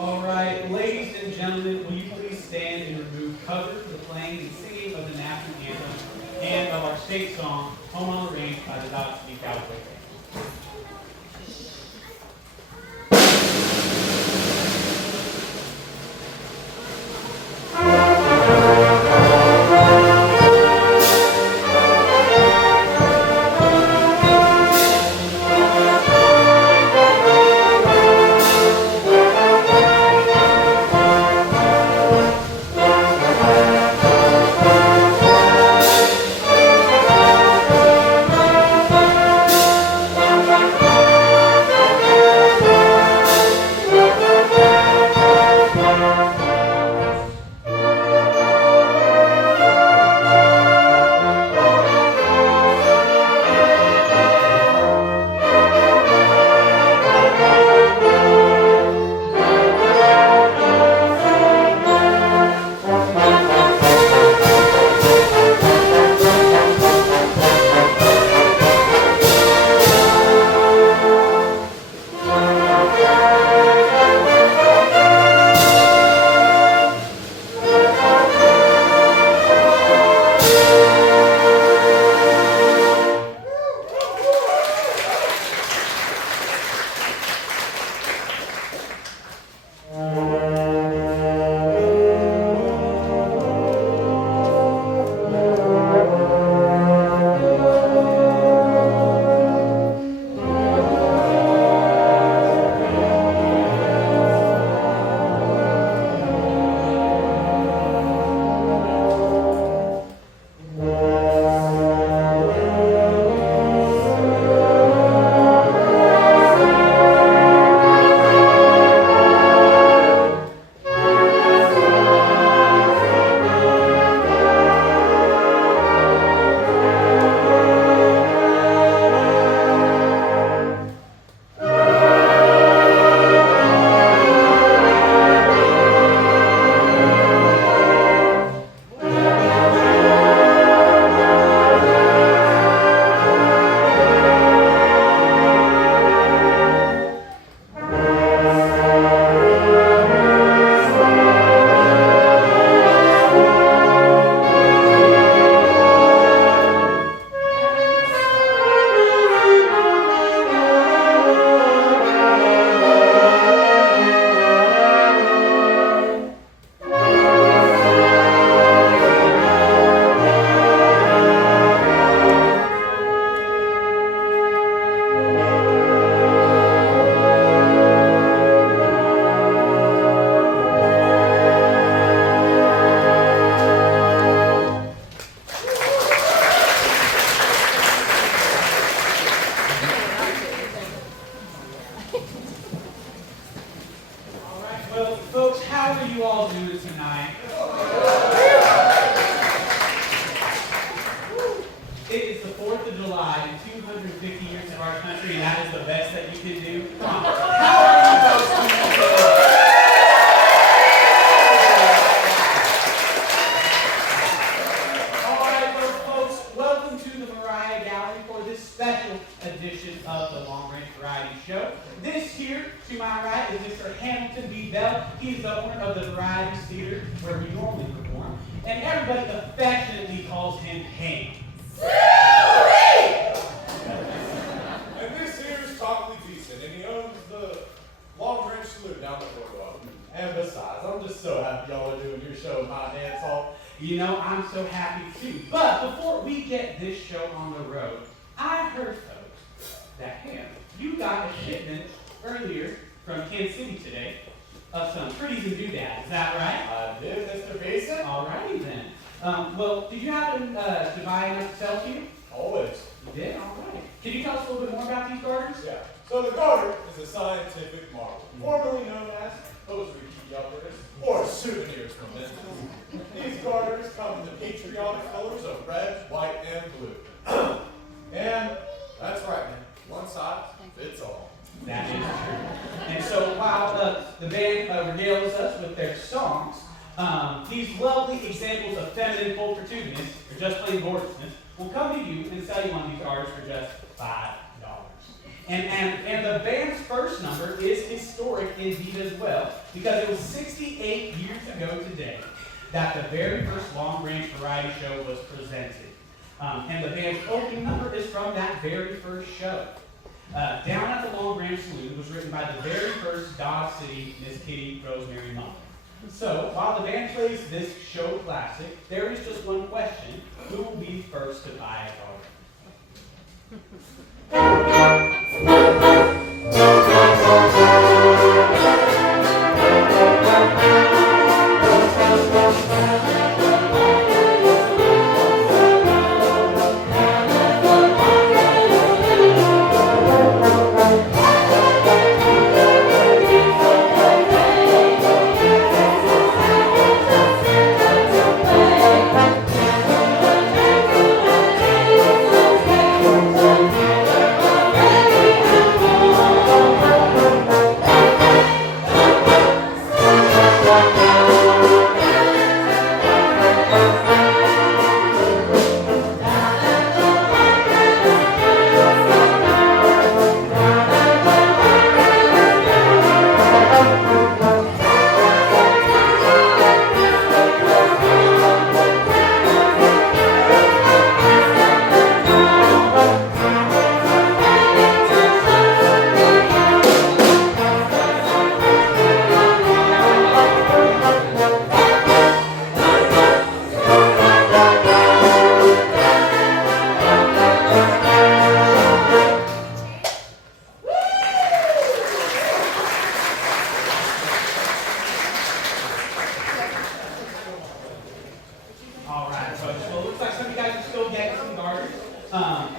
All right, ladies and gentlemen, will you please stand and remove cover for the playing and singing of the national anthem and of our state song, Home on the Range by the Dodge City Cowboy. Or souvenirs from Medley. These garters come in the patriotic colors of red, white, and blue. And that's right, man. One size fits all. That is true. And so while the band regales us with their songs, these lovely examples of feminine pulchritudeness, or just plain gorgeousness, will come to you and sell you on these artists for just $5. And the band's first number is historic indeed as well, because it was 68 years ago today that the very first Long Range Variety Show was presented. And the band's opening number is from that very first show. Down at the Long Range Saloon was written by the very first Dodge City Miss Kitty Rosemary Monk. So, while the band plays this show classic, there is just one question: who will be first to buy a card?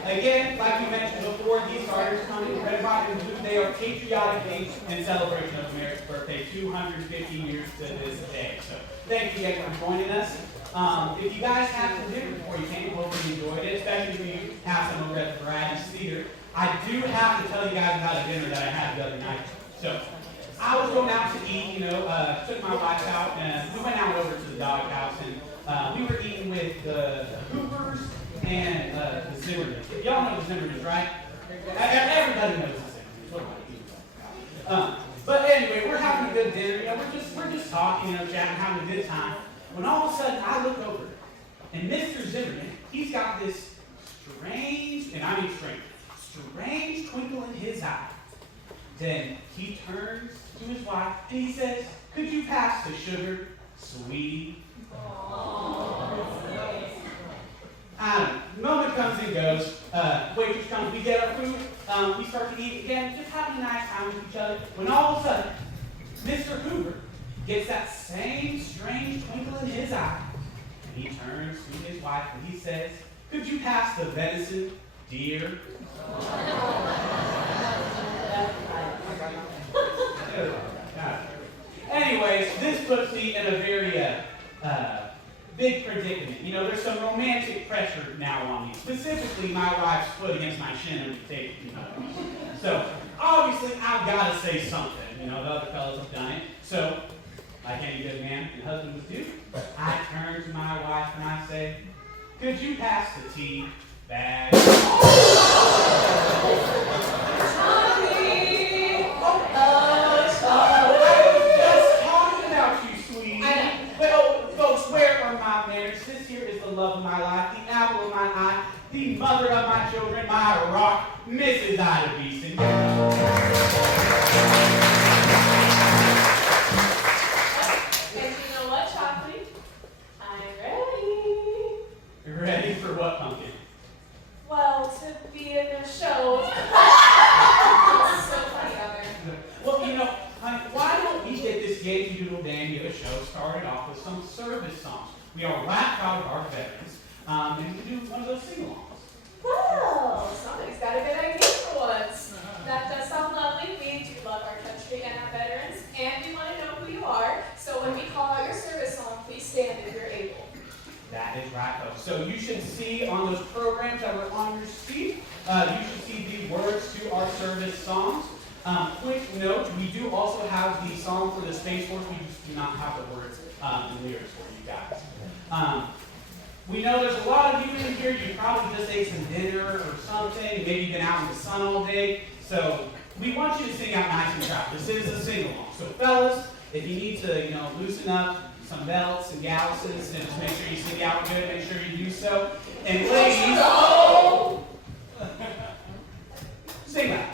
Again, like we mentioned before, these garters come in red, white, and blue. They are patriotic in celebration of America's birthday, 250 years to this day. So thank you again for joining us. If you guys have some dinner before you came, hope you enjoyed it, especially if you have some over at the Varieties Theater. I do have to tell you guys about a dinner that I had the other night. So I was going out to eat, took my wife out, and we went out over to the dog house, and we were eating with the Hoopers and the Zimmermans. Y'all know the Zimmermans, right? Everybody knows the Zimmermans. But anyway, we're having a good dinner. We're just talking, chatting, having a good time. When all of a sudden I look over, and Mr. Zimmerman, he's got this strange, and I mean strange twinkle in his eye. Then he turns to his wife and he says, "Could you pass the sugar, sweetie?" The moment comes and goes. Waitress comes, we get our food, we start to eat again, just having a nice time with each other. When all of a sudden, Mr. Hoover gets that same strange twinkle in his eye, and he turns to his wife and he says, "Could you pass the venison, dear?" Anyways, this puts me in a very big predicament. There's some romantic pressure now on me. Specifically, my wife's foot against my shin and the table. So, obviously, I've got to say something. The other fellas have done it. So, like any good man and husband would do, I turn to my wife and I say, "Could you pass the tea bag?" Love of my life, the apple of my eye, the mother of my children, my rock, Mrs. Ida Beeson. And you know what, Chocolate? I'm ready. Ready for what, Pumpkin? Well, to be in the show. It's so funny out there. Well, honey, why don't we get this Yankee Doodle Dandy of a show started off with some service songs? We are right proud of our veterans, and we can do one of those sing-alongs. Well, somebody's got a good idea for once. That does sound lovely. We do love our country and our veterans, and we want to know who you are. So when we call out your service song, please stand if you're able. That is right, folks. So you should see on those programs that were on your seat, you should see the words to our service songs. Quick note, we do also have the song for the Space Force. We just do not have the words and lyrics for you guys. We know there's a lot of you in here, you probably just ate some dinner or something, maybe you've been out in the sun all day, so we want you to sing out nice and proud. This is a sing-along. So fellas, if you need to, loosen up some belts and galluses, and just make sure you sing out good, make sure you do so. And ladies, sing out.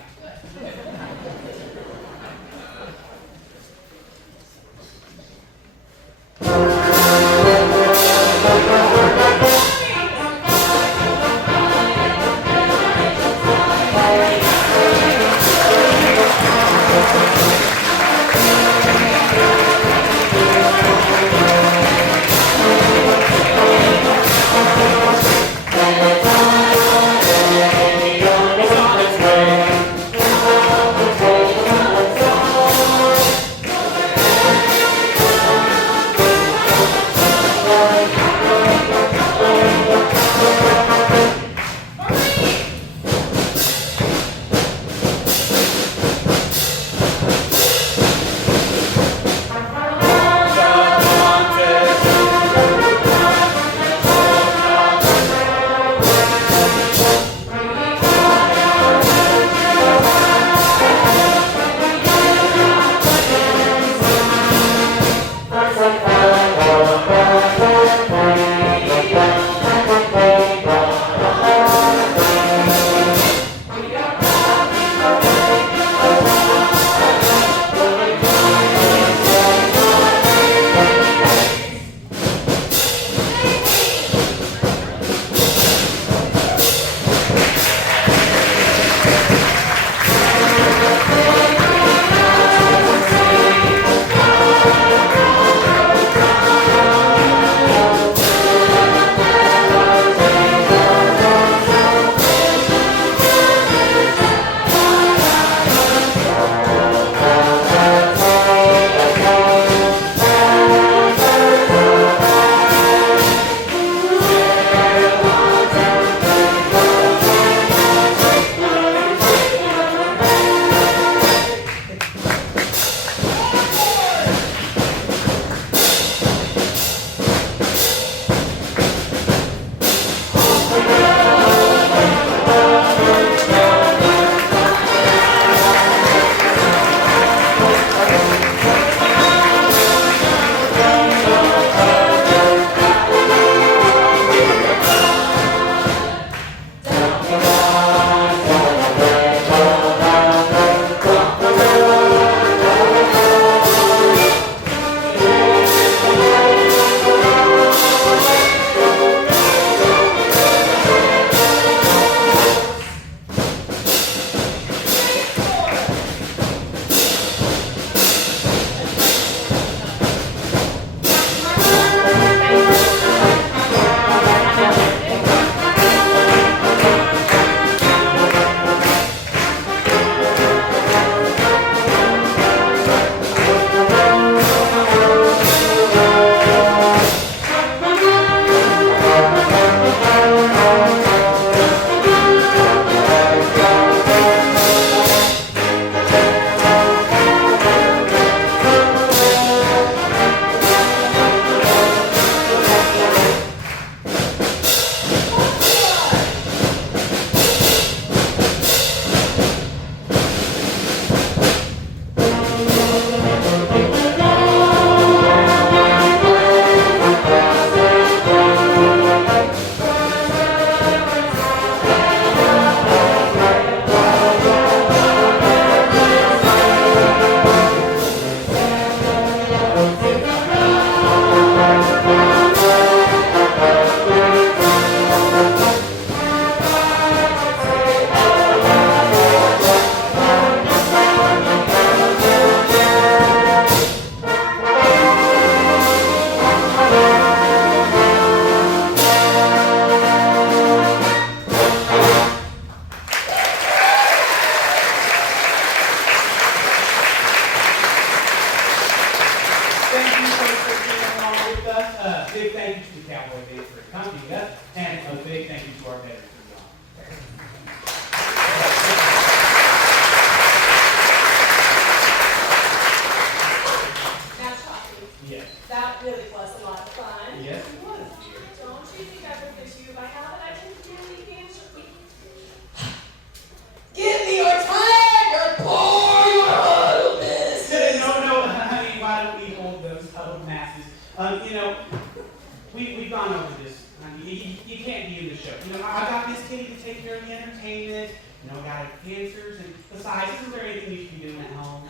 show. You know, I got this kitty to take care of the entertainment. You know, I got dancers, and besides, isn't there anything you should be doing at home?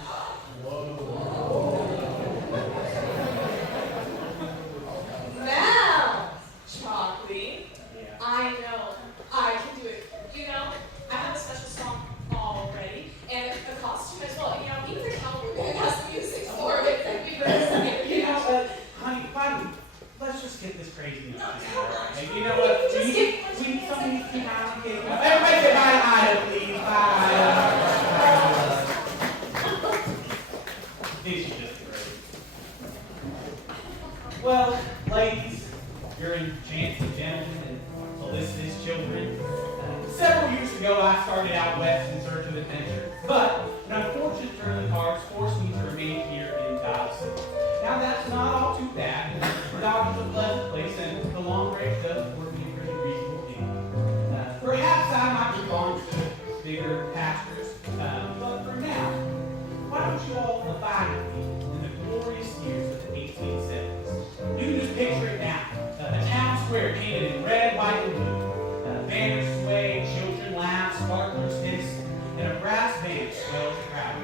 Now, Chalkley, Yeah. I know I can do it. You know, I have a special song already, and a costume as well. You know, even the Cowboy band has the music for it. Thank you for listening. You know, honey, why don't let's just get this crazy noise. Come on. You know what? Just we give need somebody to keep out. Everybody say bye to Ida, please. Bye. She's just great. Well, ladies, you're enchanted gentlemen and felicitous children. Several years ago, I started out west in search of adventure, but an unfortunate turn of the cards forced me to remain here in Dodson. Now, that's not all too bad. Dodge is a pleasant place, and the long range does afford me a pretty reasonable income. Perhaps I might be gone to bigger pastures, but for now, why don't you all abide with me in the glorious years of the 1870s? You can just picture it now. A town square painted in red, white, and blue. Banners sway, children laugh, sparklers hiss, and a brass band swells the crowd.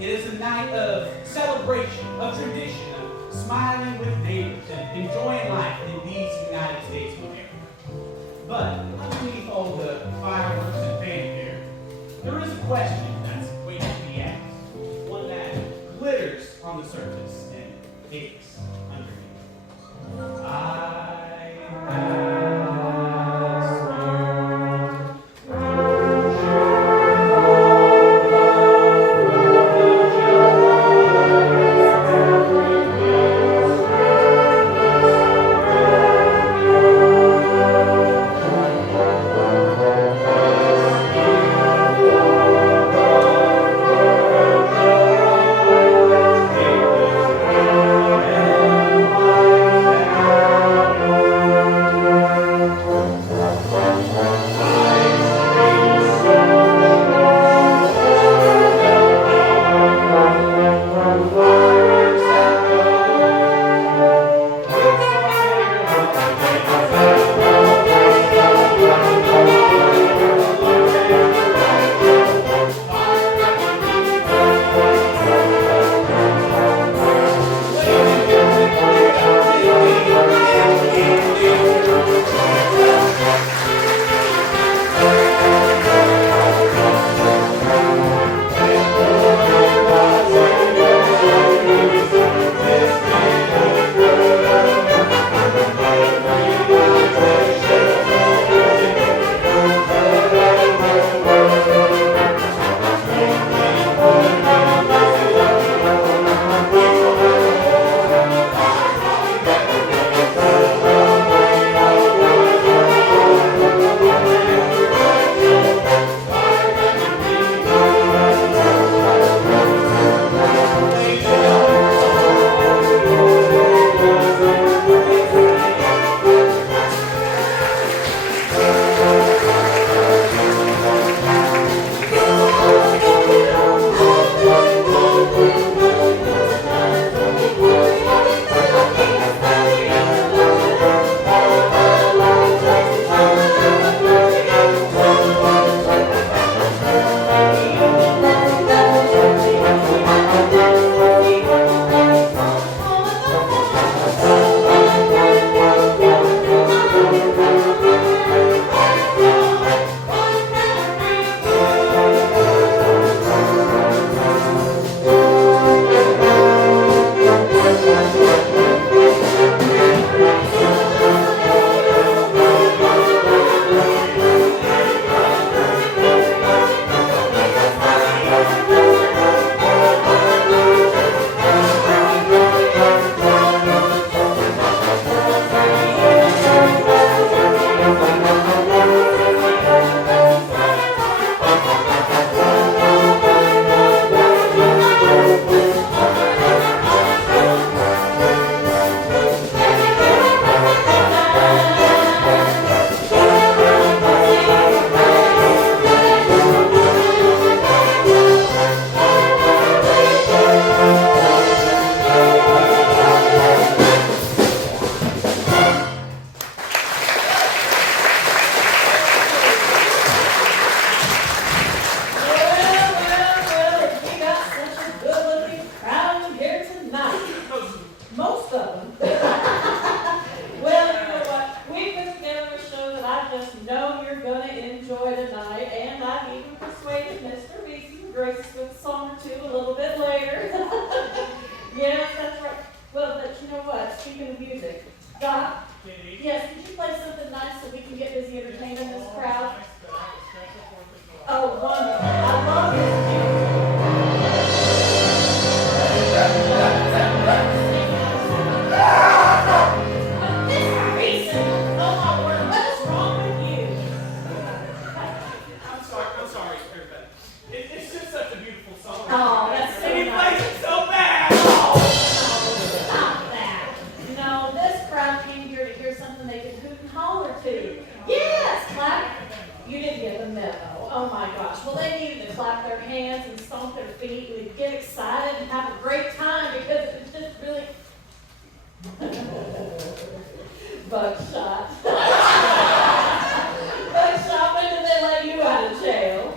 It is a night of celebration, of tradition, of smiling with neighbors, and enjoying life in these United States of America. But underneath all the fireworks and fanfare, there is a question that's waiting to be asked. One that glitters on the surface and aches underneath. I ask you, don't you Take this hand and Oh, that's so And he nice. plays it so bad. Oh, no, stop that. No, this crowd came here to hear something they could hoot and holler to. Yes, clap. You didn't get the memo. Oh my gosh. Well, they needed to clap their hands and stomp their feet and get excited and have a great time because it was just really buckshot. Buckshot, when did they let you out of jail?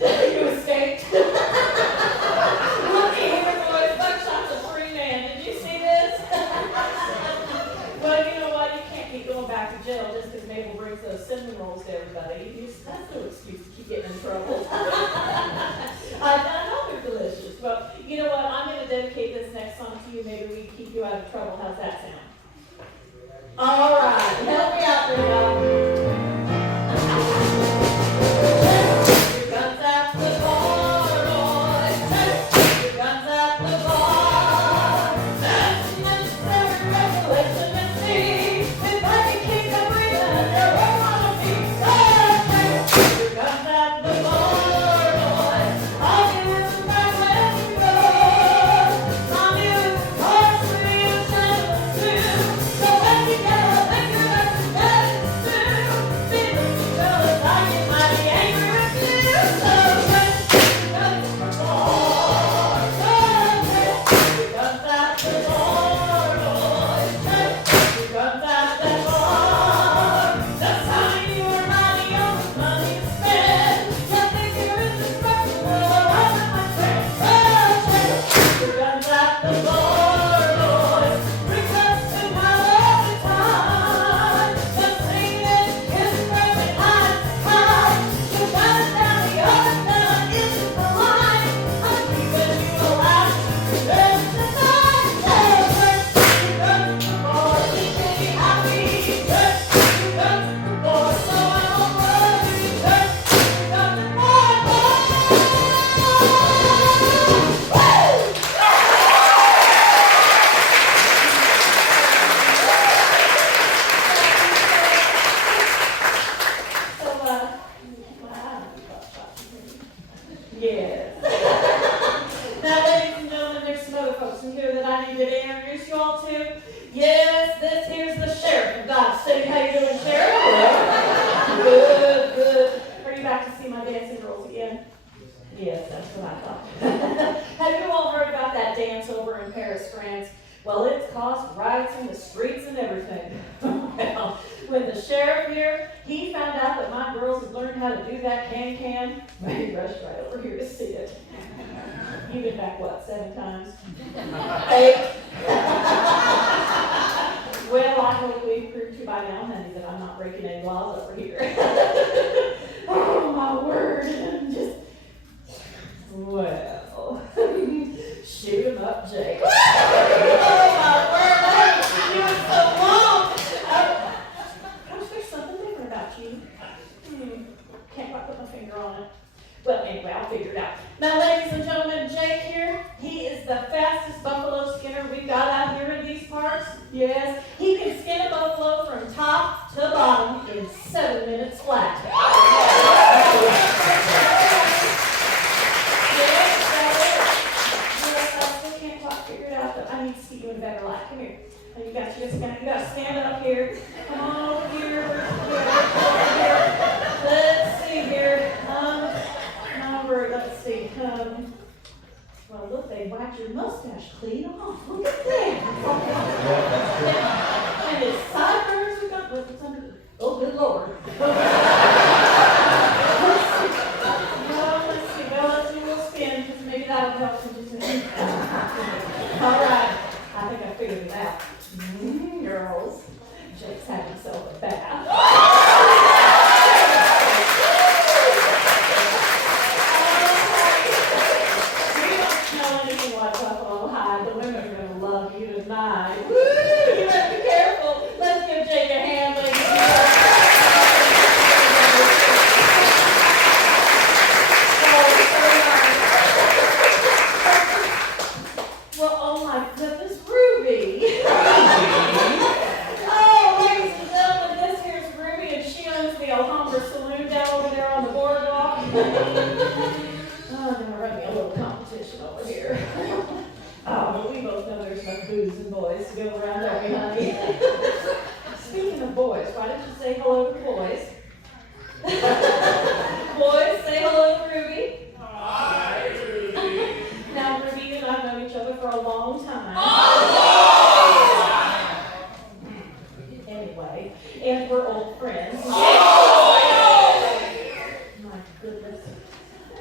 You escaped. Look here, boys. Buckshot's a free man. Did you see this? Well, you know what? You can't keep going back to jail just because Mabel brings those cinnamon rolls to everybody. That's no excuse to keep getting in trouble. I know they're delicious. Well, you know what? I'm going to dedicate this next song to you. Maybe we can keep you out of trouble. How's that sound? All right. Help me out there, y'all. Your guns at the bar, boys. Test your guns at the bar. That's necessary regulation to see. If I can keep them breathing, they're all gonna be safe. Your guns at the bar, boys. I'll be with them right when you go. I'm you, hearts for you, gentlemen too. So when you get a liquor, that's the best to do. Feeling you fellas, I get mighty angry with you. So when your guns at the bar, your guns at the bar, boys. Your guns at the bar. The time you were mighty young with money to spend. You think you're indestructible, I let my friends your guns at the bar, boys. Request to holler all the time. Just singing, kissing, grabbing, high. You got it down the other side, into the line. I'm keeping you alive. There's the night. Your guns at the bar, keep me happy. Your guns at the bar, so I won't worry. Your guns at the bar, yes. Now, ladies and gentlemen, there's some other folks in here that I need to introduce you all to. Yes, this here's the sheriff of Dodge City. How you doing, sheriff? Good, good. Are you back to see my dancing girls again? Yes, that's what I thought. Have you all heard about that dance over in Paris, France? Well, it's caused riots in the streets and everything. Well, when the sheriff here, he found out that my girls had learned how to do that can-can, he rushed right over here to see it. You've been back, what, 7 times? 8? Well, I hope we've proved to you by now, honey, that I'm not breaking any laws over here. Oh, my word. Just, well, shoot 'em up, Jake. Oh, my word, I haven't seen you in so long. Gosh, there's something different about you. Can't quite put my finger on it. Well, anyway, I'll figure it out. Now, ladies and gentlemen, Jake here, he is the fastest buffalo skinner we've got out here in these parts. Yes, he can skin a buffalo from top to bottom in 7 minutes flat. Yes, I still can't quite figure it out, but I need to see you in a better light. Come here. You got to stand up here. Come on over here. Let's see here. Let's see. Well, look, they whacked your mustache clean off. Look at that. And his sideburns have got what's under the. Oh, good Lord. Let's see. Well, let's do a little spin because maybe that'll help him just a minute. All right. I think I figured it out. Girls. Jake's had himself a bath. Tonight. Woo! You better be careful. Let's give Jake a hand, ladies and gentlemen.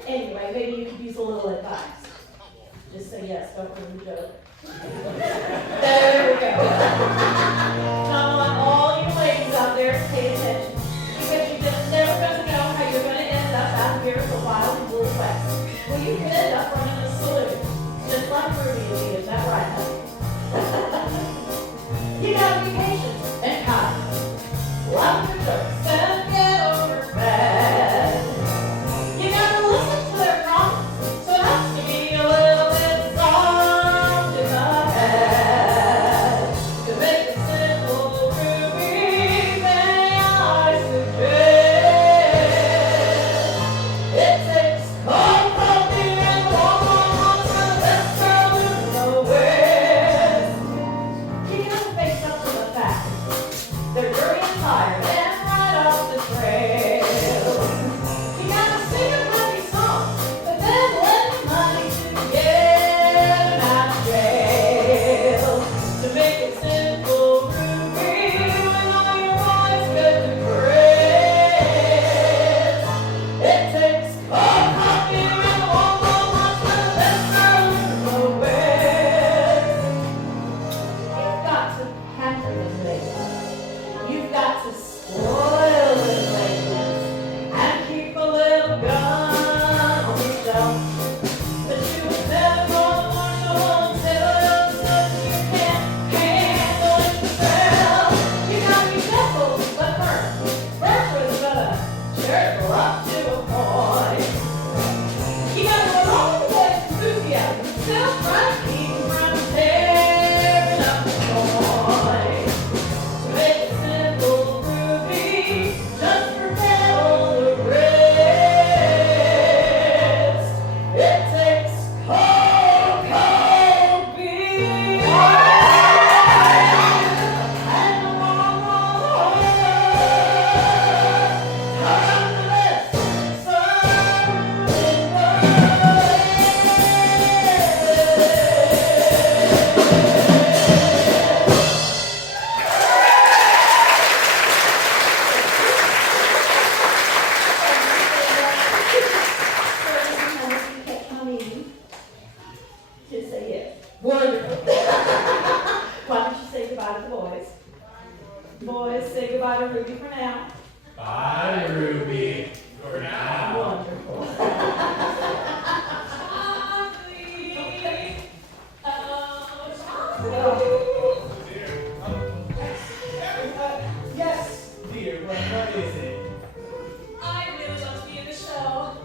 Anyway, maybe you could use a little advice. Just say yes, don't ruin the joke. There we go. Now I want all you ladies out there to pay attention. Because you're just never going to know how you're going to end up out here in the wild and woolly west. Well, you could end up running a saloon, just like Ruby did. Is that right, honey? You gotta be patient and kind. Love your jokes and get over bad. You gotta listen to their promise, so it has to be a little bit soft in the head. To make it simple, Ruby, may I suggest? It takes cold coffee and warm hearts for the best girl in the West. You gotta face up to the fact that you're tired and right off the trail. You gotta sing a happy song, but then let your money to get out of jail. To make it simple, Ruby, when all your boys get depressed. It takes cold coffee and warm hearts for the best girl in the West. You've got to pamper them ladies. You've got to spoil them ladies. And keep a little gun on your shelf. But you would never go to Marshall until you can't handle it yourself. You gotta be gentle but firm. Virtuous but a charitable up to a point. You gotta go along with enthusiasm. Still try to keep from tearing up the joint. To make it simple, Ruby, just forget all the rest. It takes cold beer and a warm heart. Just say yes. Wonderful. Why don't you say goodbye to the boys? Boys, say goodbye to Ruby for now. Bye, Ruby. For now. Wonderful. Yes, dear. What is it? I really want to be in the show. Oh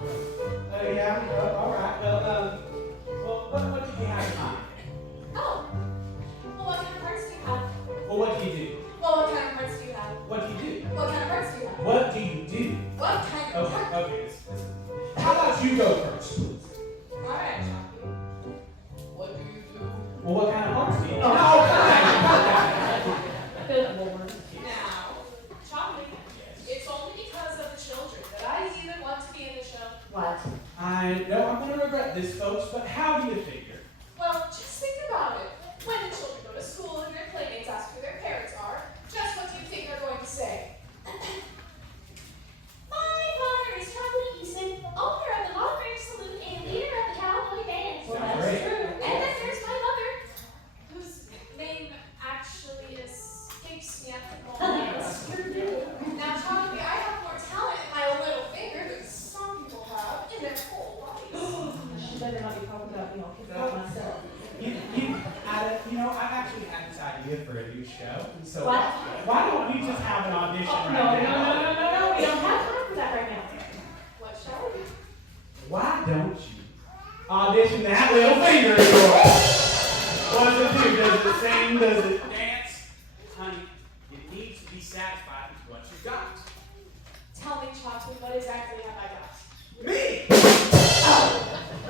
yeah. Well, all right. Well, what did you have in mind? Oh. Well, what kind of parts do you have? Well, what do you do? Well, what kind of parts do you have? What do you do? What kind of parts do you have? What do you do? What kind of Okay. parts? Okay. How about you go first, please? Alright, Choppy. What do you do? Well, what kind of parts do you do? Oh. No, Good Lord. Now, Choppy, it's only because of the children that I even want to be in the show. What? I know I'm going to regret this, folks, but how do you figure? Well, just think about it. When the children go to school and their playmates ask who their parents are, just what do you think they're going to say? My father is Chocolate Easton, owner of the Saloon and leader of the Cowboy band. Well, Sounds that's great. true. And then there's my mother, whose name actually escapes me at the moment. Sure do. Now, Chocolate, I have more talent in my little finger than some people have in their whole lives. She better not be talking about me. I'll kick her out myself. I actually had this idea for a new show. So What? why don't we just have an audition Oh, right no. now? We don't have time for that right now. What shall we do? Why don't you audition that little finger of yours? What does it do? Does it sing? Does it dance? Honey, it needs to be satisfied with what you got. Tell me, Chocolate, what exactly have I got? Me!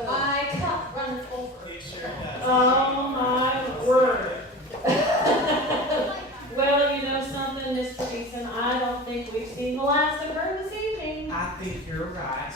My cup runneth over. It sure does. Oh my word. Well, you know something, Mr. Beeson, I don't think we've seen the last of her this evening. I think you're right.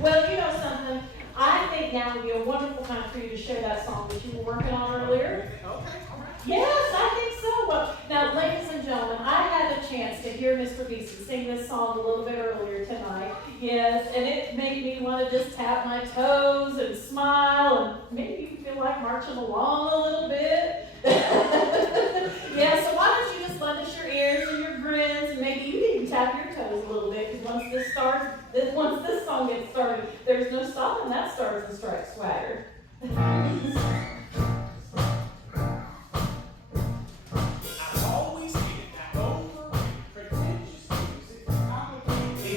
Well, you know something, I think now would be a wonderful time for you to share that song that you were working on earlier. Okay, all right. Yes, I think so. Well, now, ladies and gentlemen, I had a chance to hear Mr. Beeson sing this song a little bit earlier tonight. Yes, and it made me want to just tap my toes and smile, and maybe you feel like marching along a little bit. Yeah, so why don't you just lend us your ears and your grins, and maybe you even tap your toes a little bit, because once this song gets started, there's no stopping that Stars and Stripes swagger.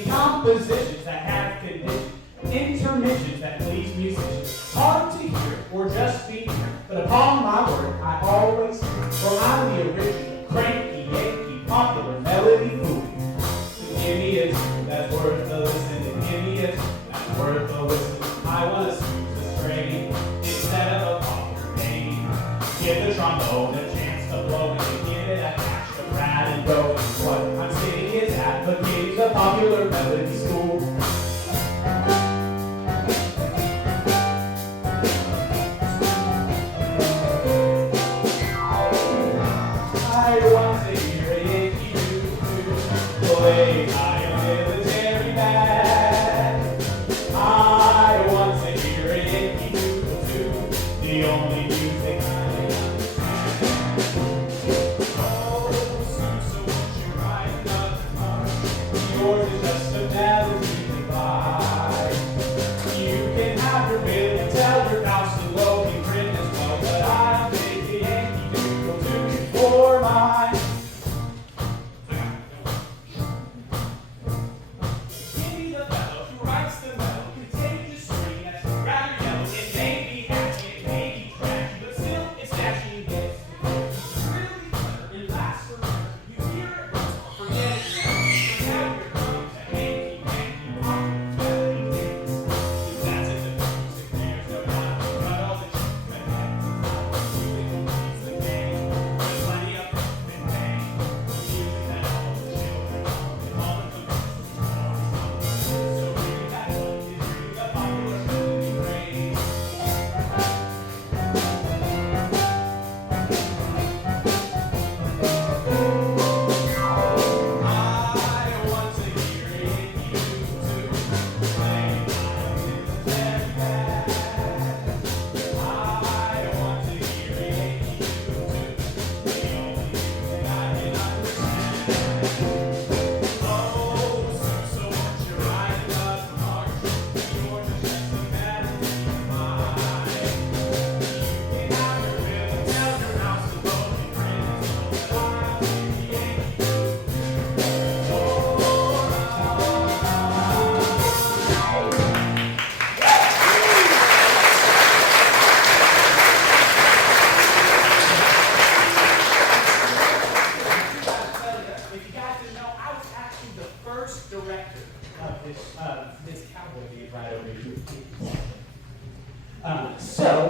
Compositions that have conditions, intermissions that please musicians, hard to hear or just be here, but upon my word, I always hear, for I'm the original, cranky, Yankee, popular melody fool. Give me a tune that's worth a listen, and give me a tune that's worth a listen. I want to smooth the string instead of a popular name. Give the trombone a chance to blow, and give it a catch to ride and go. What I'm saying is advocating the popular melody school. I want to hear a Yankee do play my military band. I want to hear a Yankee do the only music I understand. Oh, so won't you write another part? Yours is just a melody divide. You can have your bill and tell your house to low and grin as well, but I'll take a Yankee Doodle tune for mine. Give me the fellow who writes the melody, contagious string that's rather yellow. It may be happy, it may be trashy, but still it's dashy and gets it's really clever and lasts forever. You hear it once, forget it never. Now you're coming to Yankee, Yankee, popular melody dance. If that's in the music, there's no doubt. Cut all the cheap and hands. Music completes the game. There's plenty of fun and pain. Music that all the children and all the communities always love. So bring it back on, bring the popular melody praise. I want to hear a Yankee Doodle play my military band. I want to hear a Yankee Doodle the only music I can understand. Oh, so won't you ride another march? Yours is just a melody divine. You can have your bill and tell your house to vote and grin as well, but I'll take the Yankee If you guys didn't know, I was actually the first director of this Cowboy band right over here.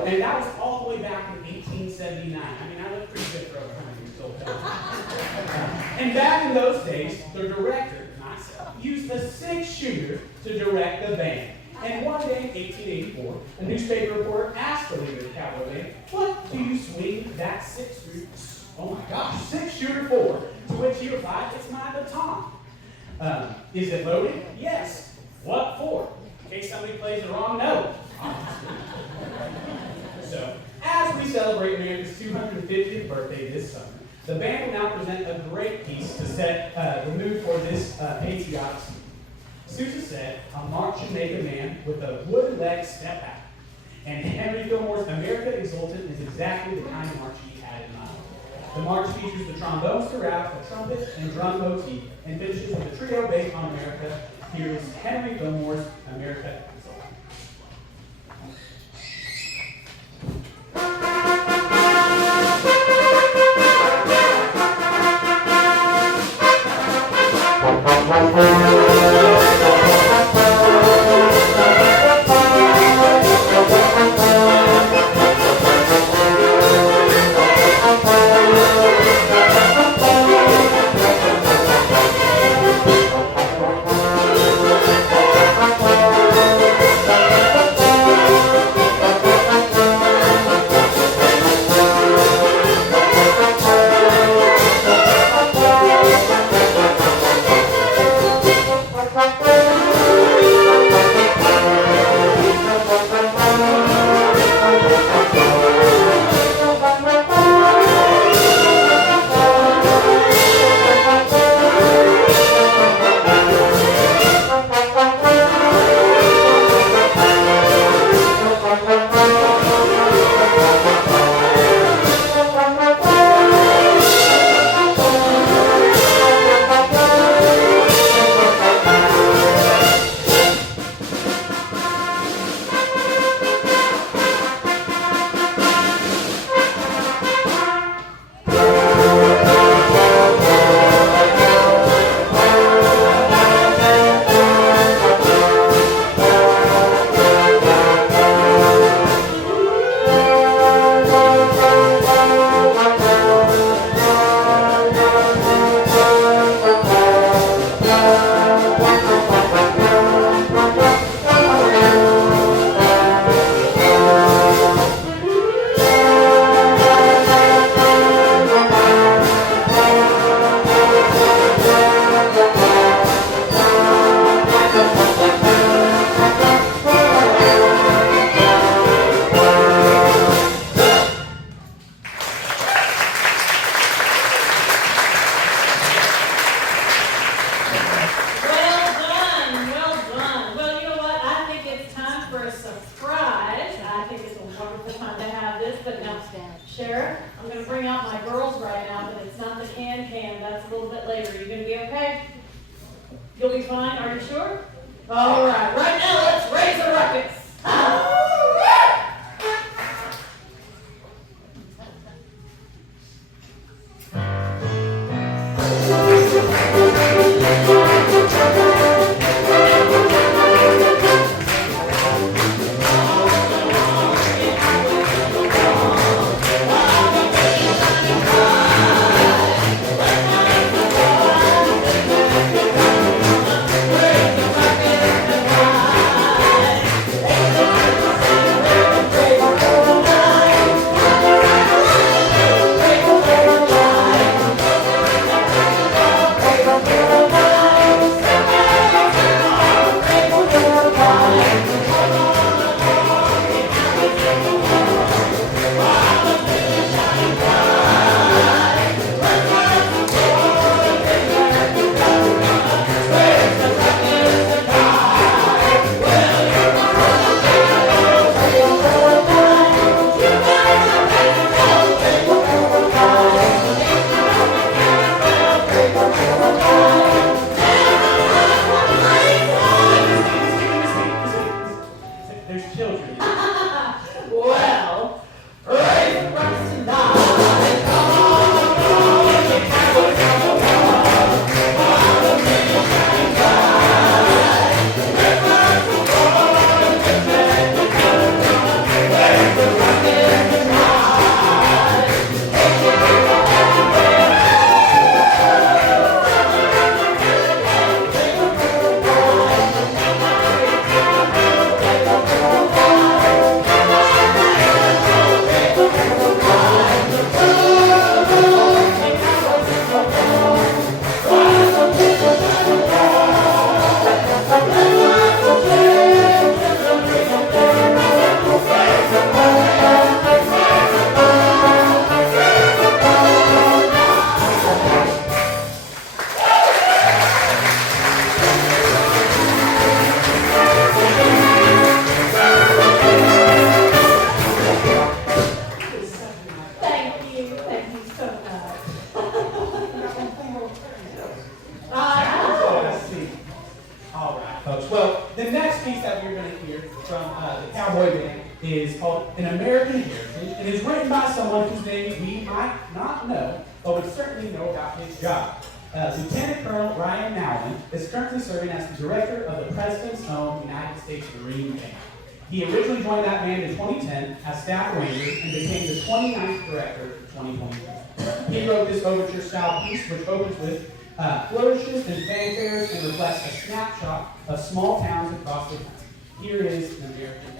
And that was all the way back in 1879. I mean, I look pretty good for over 100 years old. And back in those days, the director, myself, used a 6-shooter to direct the band. And one day in 1884, a newspaper reporter asked the leader of the Cowboy band, "What do you swing that 6-shooter? Oh my gosh, 6-shooter for?" To which he replied, "It's my baton." Is it loaded? Yes. What for? In case somebody plays the wrong note. So, as we celebrate America's 250th birthday this summer, the band will now present a great piece to set the mood for this patriotic season. Sousa said, "A march should make a man with a wooden leg step out." And Henry Fillmore's American Exultant is exactly the kind of march he had in mind. The march features the trombone throughout, a trumpet and drum motif, and finishes with a trio based on America. Here's Henry Fillmore's American Exultant. Sheriff, I'm gonna bring out my girls right now, but it's not the can, that's a little bit later. You gonna be okay? You'll be fine, are you sure? All right, right now let's raise a ruckus. the Cowboy band is called An American Heritage and is written by someone whose name we might not know, but would certainly know about his job. Lieutenant Colonel Ryan Nowlin is currently serving as the director of the President's own United States Marine Band. He originally joined that band in 2010 as staff ranger and became the 29th director in 2023. He wrote this overture-style piece, which opens with flourishes and fanfares and reflects a snapshot of small towns across the country. Here is An American Heritage.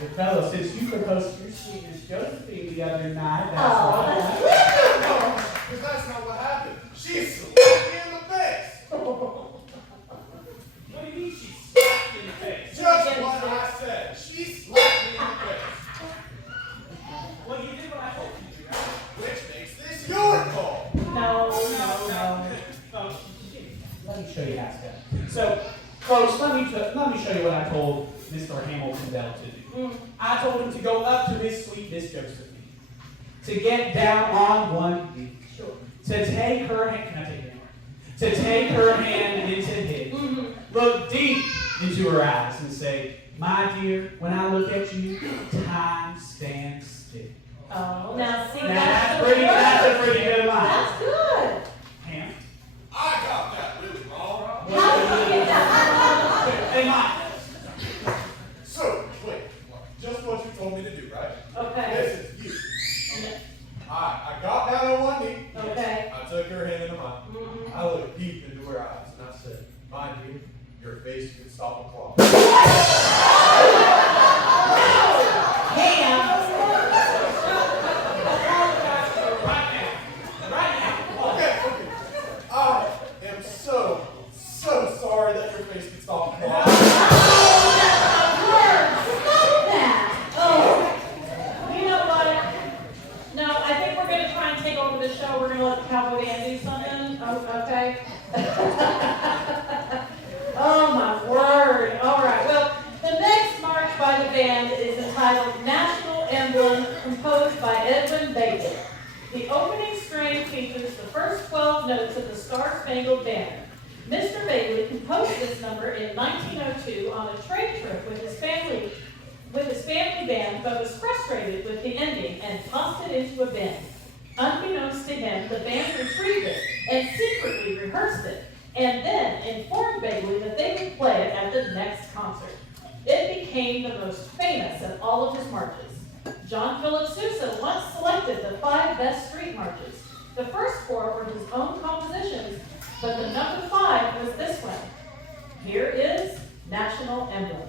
your fellow, since you proposed to your sweet Miss Josephine the other night, that's Oh, right. that's No, because that's not what happened. She slapped me in the face. What do you mean she slapped you in the face? Just what I said. She slapped me in the face. Well, you did what I told you to do, right? Which makes this your call. No. Folks, let me show you how it's done. So, folks, let me show you what I told Mr. Hamilton Bell to do. I told him to go up to his sweet Miss Josephine, to get down on one knee, to take her hand. Can I take your hand? To take her hand into his, look deep into her eyes, and say, "My dear, when I look at you, time stands still." Oh, now see, That's the pretty. word. That's a pretty good line. That's good. Ham. I got that really wrong. How did you get that? Hey, Mike. So, wait. Just what you told me to do, right? Okay. This is you. I got down on one knee. Okay. I took her hand into mine. I looked deep into her eyes and I said, "My dear, your face can stop a clock." Ham. Right now. Okay. I am so sorry that your face can stop a clock. Stop that. Oh. You know what? No, I think we're going to try and take over the show. We're going to let the Cowboy Band do something. Oh, okay. Oh, my word. All right. Well, the next march by the band is entitled National Emblem, composed by Edwin Bailey. The opening strain features the first 12 notes of the Star-Spangled Banner. Mr. Bailey composed this number in 1902 on a train trip with his family band, but was frustrated with the ending and tossed it into a bin. Unbeknownst to him, the band retrieved it and secretly rehearsed it, and then informed Bailey that they would play it at the next concert. It became the most famous of all of his marches. John Philip Sousa once selected the 5 best street marches. The first 4 were his own compositions, but the number 5 was this one. Here is National Emblem.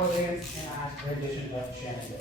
Cowboy Band's and I's rendition of Shenandoah.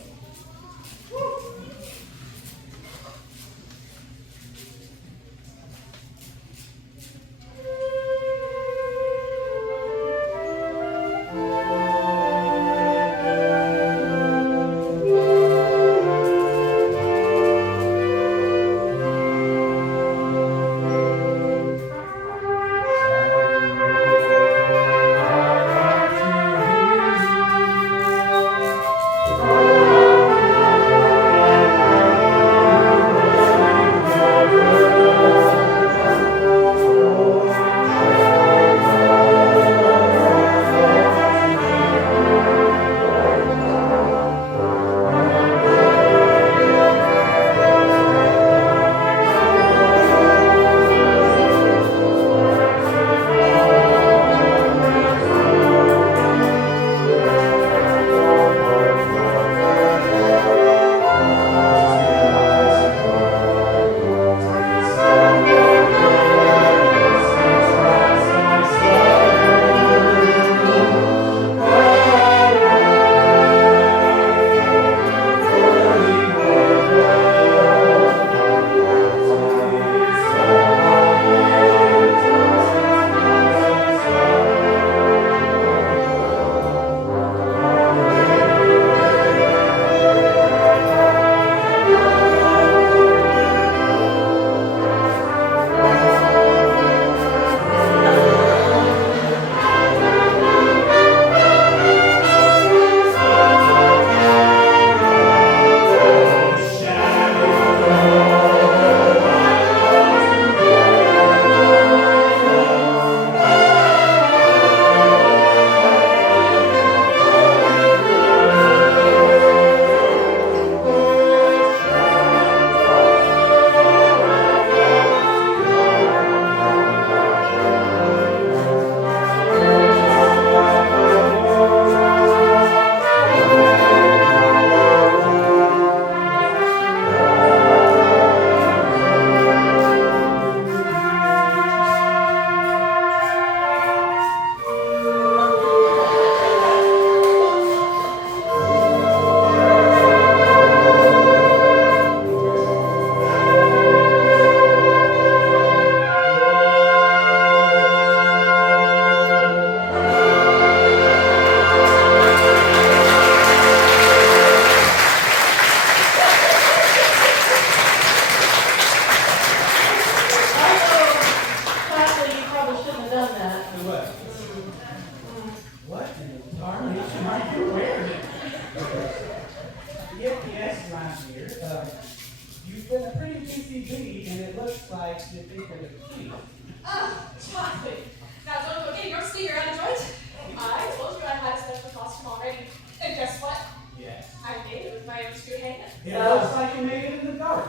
It looks like you made it in the dark.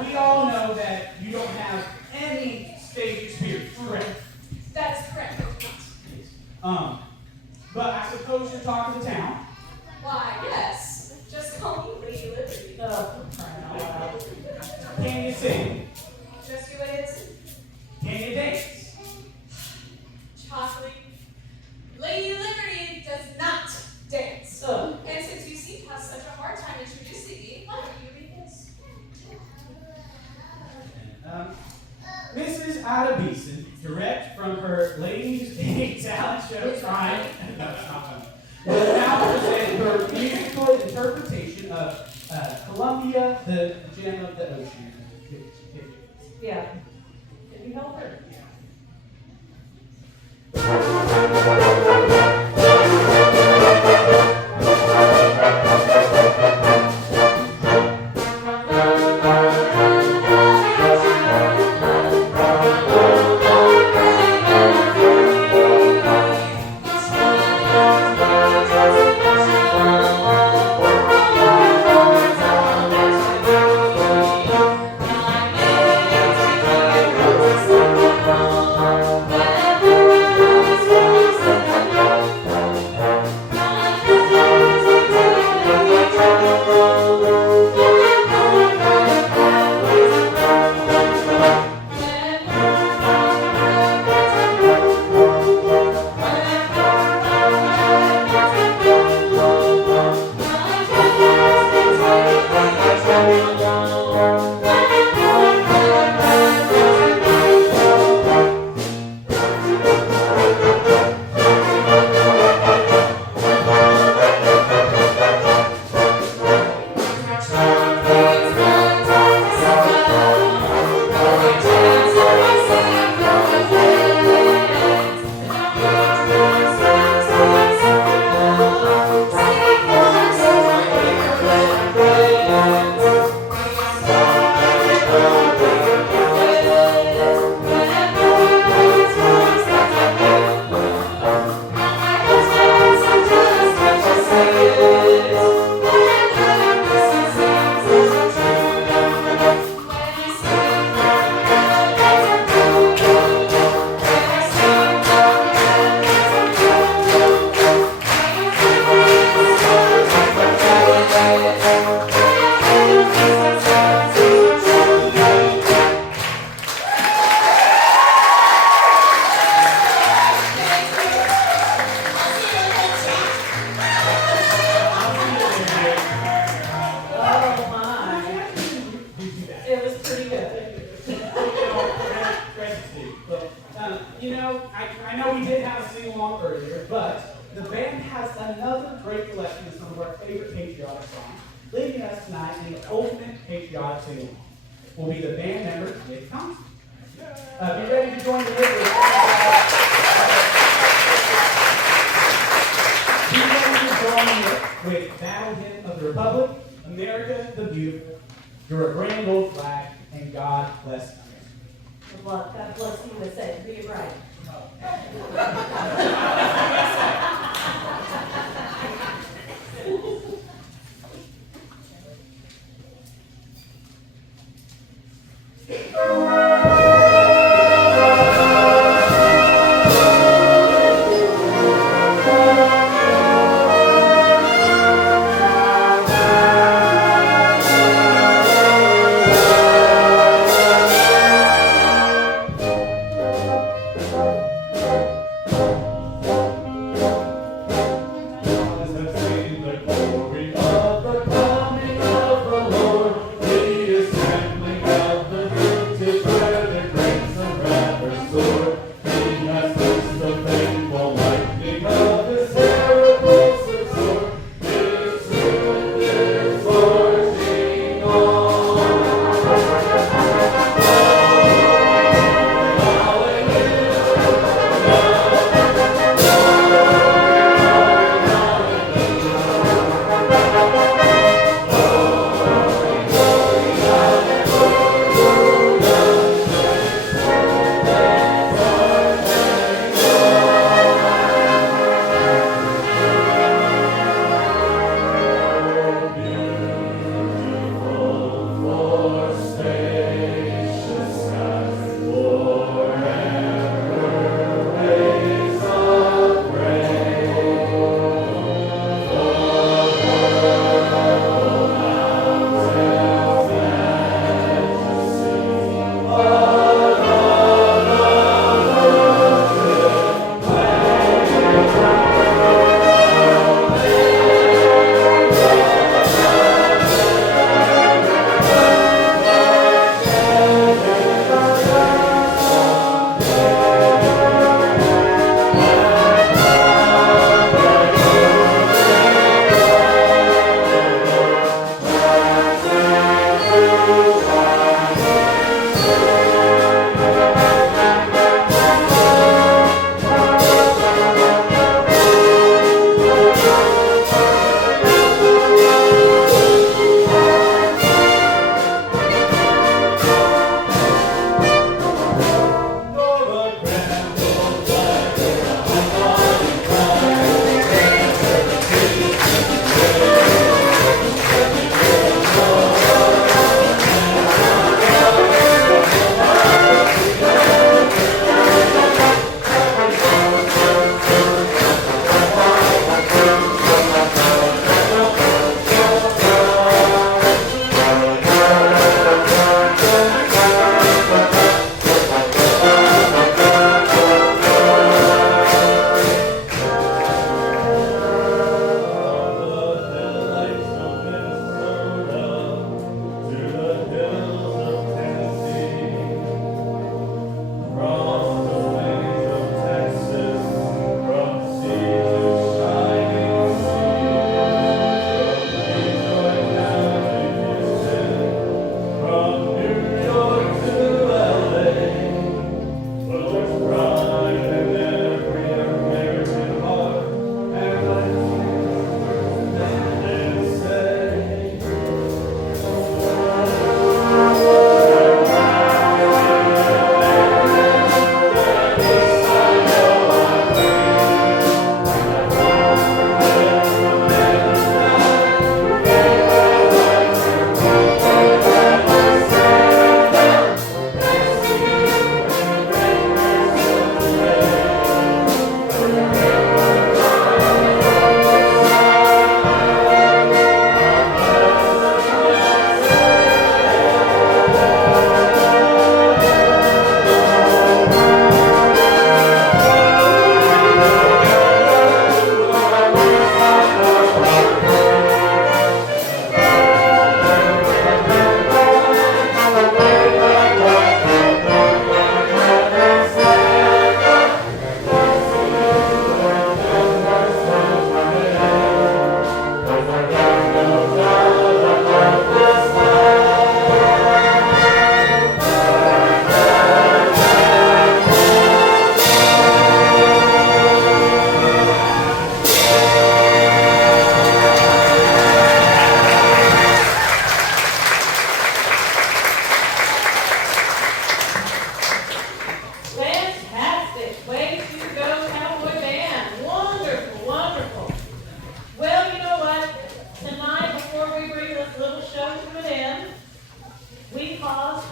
We all know that you don't have any stage experience, correct? That's correct. But I suppose you're talking to town. Why, yes. Just call me Lady Liberty. Can you sing? Just who it is? Can you dance? Chocolate. Lady Liberty does not dance. And since you seem to have such a hard time introducing me, why don't you read this? Mrs. Ida Beeson, direct from her Ladies a Talent Show trying. No, it's not funny. Will now present her musical interpretation of Columbia, the Gem of the Ocean. Yeah. Can you help her? Thank you. I know we did have a sing-along earlier, but the band has another great collection of some of our favorite patriotic songs, leading us tonight in the ultimate patriotic sing-along. Will be the band member, Nick Thompson. Be ready to join the Be ready to join Nick with Battle Hymn of the Republic, America the Beautiful, You're a Grand Old Flag, and God Bless America. Good luck. God bless the USA. Be right.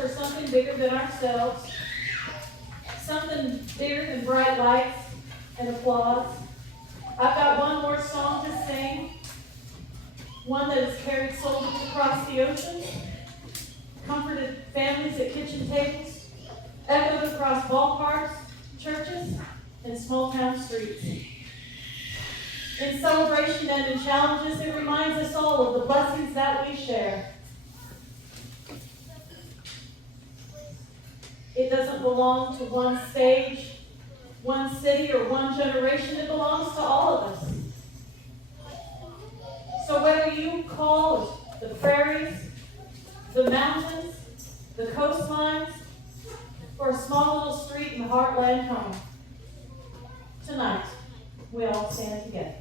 for something bigger than ourselves, something bigger than bright lights and applause. I've got one more song to sing, one that has carried soldiers across the ocean, comforted families at kitchen tables, echoed across ballparks, churches, and small town streets. In celebration and in challenges, it reminds us all of the blessings that we share. It doesn't belong to one stage, one city, or one generation. It belongs to all of us. So whether you call it the prairies, the mountains, the coastlines, or a small little street in the heartland home, tonight we all stand together.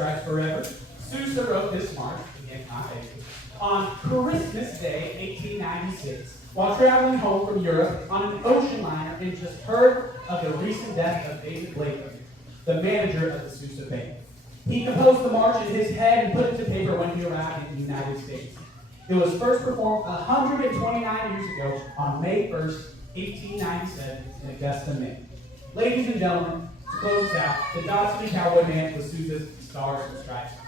Stripes Forever, Sousa wrote this march, again my favorite, on Christmas Day, 1896, while traveling home from Europe on an ocean liner and just heard of the recent death of David Blakely, the manager of the Sousa Band. He composed the march in his head and put it to paper when he arrived in the United States. It was first performed 129 years ago on May 1st, 1897 in Augusta, Maine. Ladies and gentlemen, to close us out, the Dodge City Cowboy Band with Sousa's Stars and Stripes.